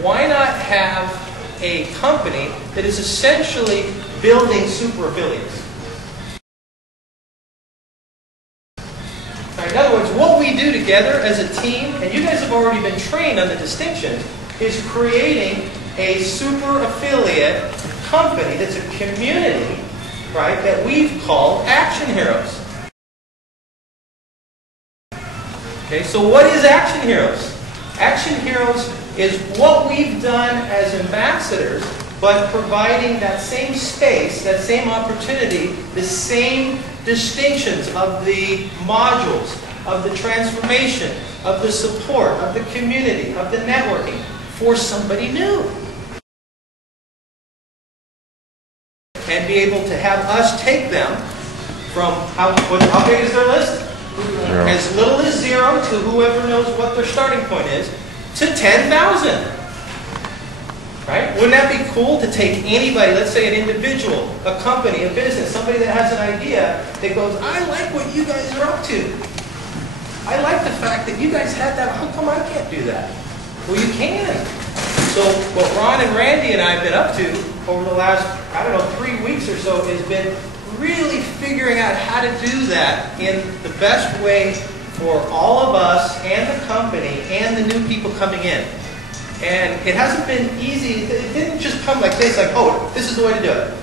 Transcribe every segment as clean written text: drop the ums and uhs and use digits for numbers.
why not have a company that is essentially building super affiliates? In other words, what we do together as a team, and you guys have already been trained on the distinctions, is creating a super affiliate company that's a community, right, that we've called Action Heroes. Okay, so what is Action Heroes? Action Heroes is what we've done as ambassadors, but providing that same space, that same opportunity, the same distinctions of the modules, of the transformation, of the support, of the community, of the networking for somebody new. And be able to have us take them from, how big is their list? Zero. As little as 0 to whoever knows what their starting point is, to 10,000. Right? Wouldn't that be cool to take anybody, let's say an individual, a company, a business, somebody that has an idea that goes, I like what you guys are up to. I like the fact that you guys had that. How come I can't do that? Well, you can. So what Ron and Randy and I have been up to over the last, 3 weeks or so has been really figuring out how to do that in the best way for all of us and the company and the new people coming in. And it hasn't been easy. It didn't just come like this, like, oh, this is the way to do it.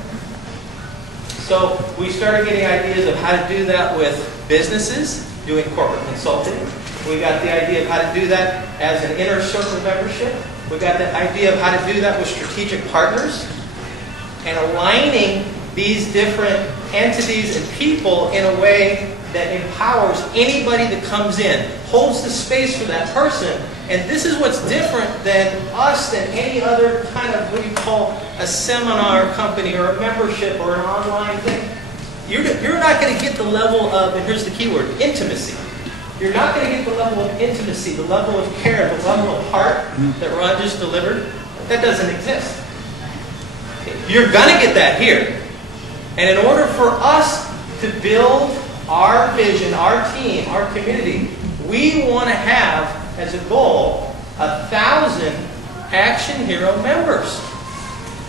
So we started getting ideas of how to do that with businesses, doing corporate consulting. We got the idea of how to do that as an inner circle membership. We got the idea of how to do that with strategic partners. And aligning these different entities and people in a way that empowers anybody that comes in, holds the space for that person. And this is what's different than us, than any other kind of what you call a seminar company or a membership or an online thing. You're not going to get the level of, and here's the key word, intimacy. You're not going to get the level of intimacy, the level of care, the level of heart that Ron just delivered. That doesn't exist. You're going to get that here. And in order for us to build our vision, our team, our community, we want to have as a goal 1,000 Action Hero members.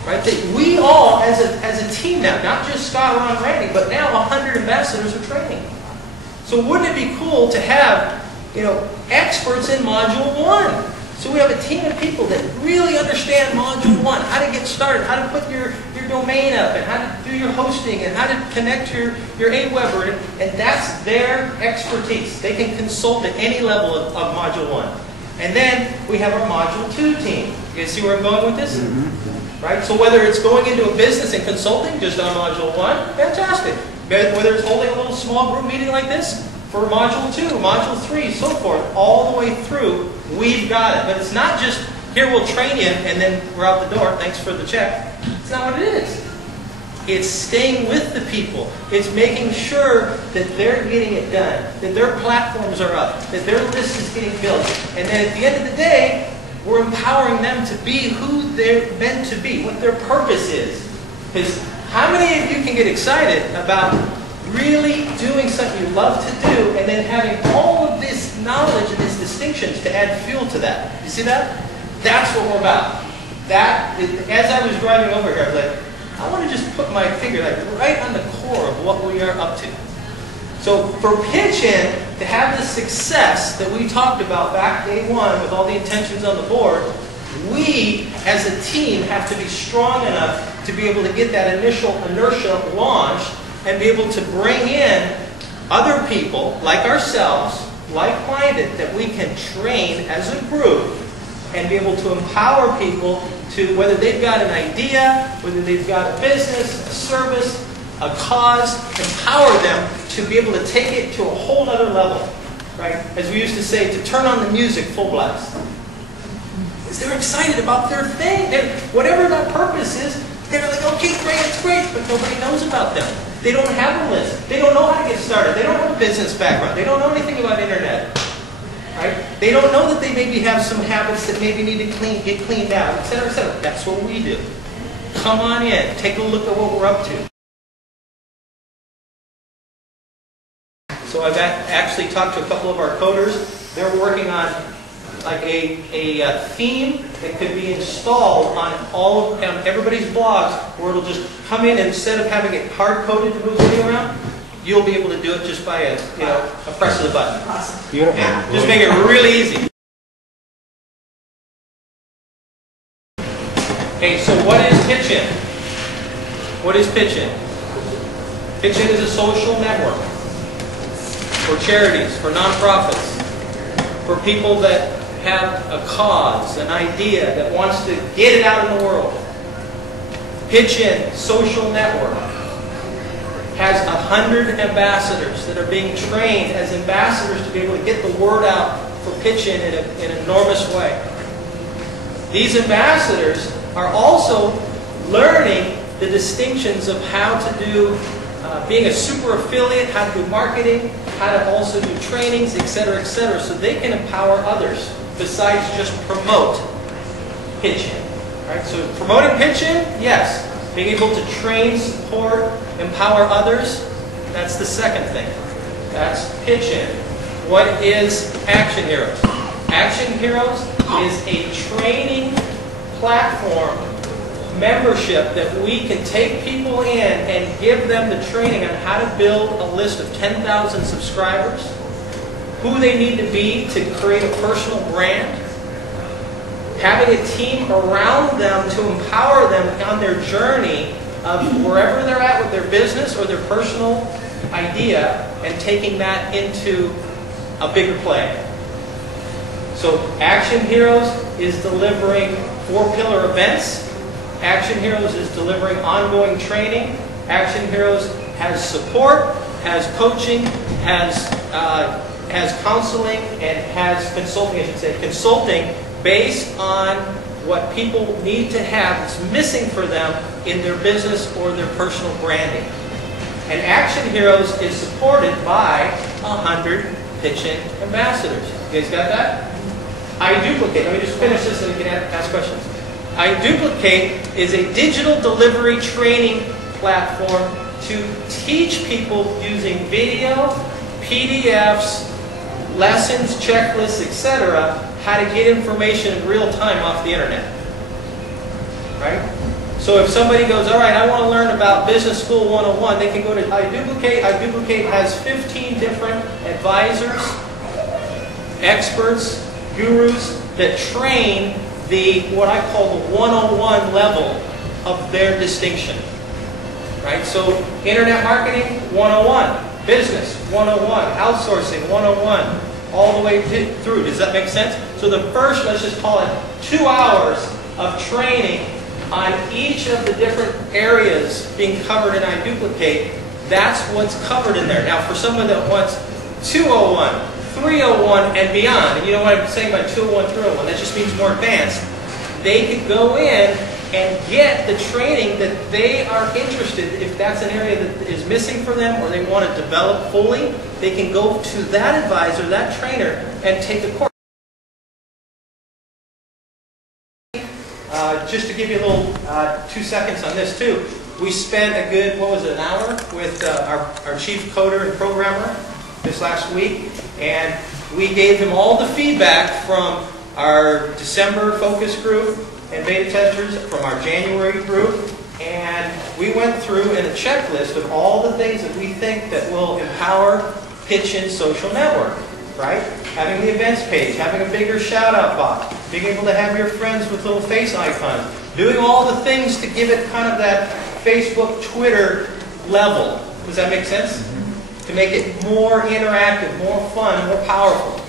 Right? That we all, as a team now, not just Scott, Ron, Randy, but now 100 ambassadors are training. So wouldn't it be cool to have, experts in Module 1? So we have a team of people that really understand Module 1, how to get started, how to put your domain up, and how to do your hosting, and how to connect your Aweber, and that's their expertise. They can consult at any level of Module 1. And then we have our Module 2 team. You guys see where I'm going with this? Right? So whether it's going into a business and consulting just on Module 1, fantastic. Whether it's holding a little small group meeting like this for Module 2, Module 3, so forth, all the way through, we've got it. But it's not just, here we'll train you and then we're out the door, thanks for the check. It's not what it is. It's staying with the people. It's making sure that they're getting it done, that their platforms are up, that their list is getting built. And then at the end of the day, we're empowering them to be who they're meant to be, what their purpose is. Because how many of you can get excited about really doing something you love to do and then having all of this knowledge and these distinctions to add fuel to that? You see that? That's what we're about. That, as I was driving over here, I was like, I want to just put my finger right on the core of what we are up to. So for Pitch-In to have the success that we talked about back day one with all the intentions on the board, we as a team have to be strong enough to be able to get that initial inertia launched and be able to bring in other people like ourselves, like-minded, that we can train as a group and be able to empower people to, whether they've got an idea, whether they've got a business, a service, a cause, empower them to be able to take it to a whole other level, right? As we used to say, to turn on the music full blast. Because they're excited about their thing. Whatever that purpose is, they're like, okay, great, it's great, but nobody knows about them. They don't have a list. They don't know how to get started. They don't have a business background. They don't know anything about internet. Right? They don't know that they maybe have some habits that maybe need to get cleaned out, etc., etc. That's what we do. Come on in. Take a look at what we're up to. So I've actually talked to a couple of our coders. They're working on like a theme that could be installed on on everybody's blogs, where it'll just come in, and instead of having it hard-coded to move video around, you'll be able to do it just by a press of the button. Awesome. Beautiful. Yeah, just make it really easy. Okay, so what is Pitch-In? What is Pitch-In? Pitch-In is a social network for charities, for nonprofits, for people that have a cause, an idea that wants to get it out in the world. Pitch-In Social Network has 100 ambassadors that are being trained as ambassadors to be able to get the word out for Pitch-In in an enormous way. These ambassadors are also learning the distinctions of how to do being a super affiliate, how to do marketing, how to also do trainings, etc., so they can empower others besides just promote Pitch-In. Right? So promoting Pitch-In, yes. Being able to train, support, empower others, that's the second thing. That's Pitch-In. What is Action Heroes? Action Heroes is a training platform membership that we can take people in and give them the training on how to build a list of 10,000 subscribers, who they need to be to create a personal brand, having a team around them to empower them on their journey of wherever they're at with their business or their personal idea, and taking that into a bigger play. So Action Heroes is delivering 4-pillar events. Action Heroes is delivering ongoing training. Action Heroes has support, has coaching, has counseling, and has consulting, I should say. Consulting based on what people need to have that's missing for them in their business or their personal branding. And Action Heroes is supported by 100 Pitch-In ambassadors. You guys got that? iDuplicate, let me just finish this and you can ask questions. iDuplicate is a digital delivery training platform to teach people using video, PDFs, lessons, checklists, etc., how to get information in real time off the internet. Right? So if somebody goes, all right, I want to learn about Business School 101, they can go to iDuplicate. iDuplicate has 15 different advisors, experts, gurus that train what I call the 101 level of their distinction. Right? So internet marketing, 101. Business, 101. Outsourcing, 101. All the way through. Does that make sense? So the first, let's just call it 2 hours of training on each of the different areas being covered in iDuplicate. That's what's covered in there. Now for someone that wants 201, 301 and beyond, and you know what I'm saying by 201, 301, that just means more advanced, they could go in and get the training that they are interested in. If that's an area that is missing for them or they want to develop fully, they can go to that advisor, that trainer, and take the course. Just to give you a little 2 seconds on this too, we spent a good, an hour with our chief coder and programmer this last week, and we gave him all the feedback from our December focus group and beta testers, from our January group, and we went through in a checklist of all the things that we think that will empower Pitch-In Social Network, right? Having the events page, having a bigger shout-out box, being able to have your friends with little face icons, doing all the things to give it kind of that Facebook, Twitter level. Does that make sense? To make it more interactive, more fun, more powerful.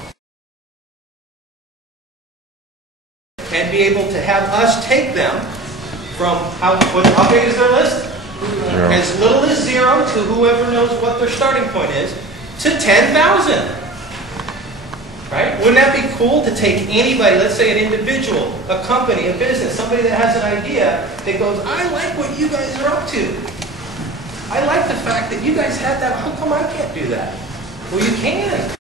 And be able to have us take them from, how big is their list? 0. As little as 0 to whoever knows what their starting point is, to 10,000. Right? Wouldn't that be cool to take anybody, let's say an individual, a company, a business, somebody that has an idea that goes, I like what you guys are up to. I like the fact that you guys had that. How come I can't do that? Well, you can.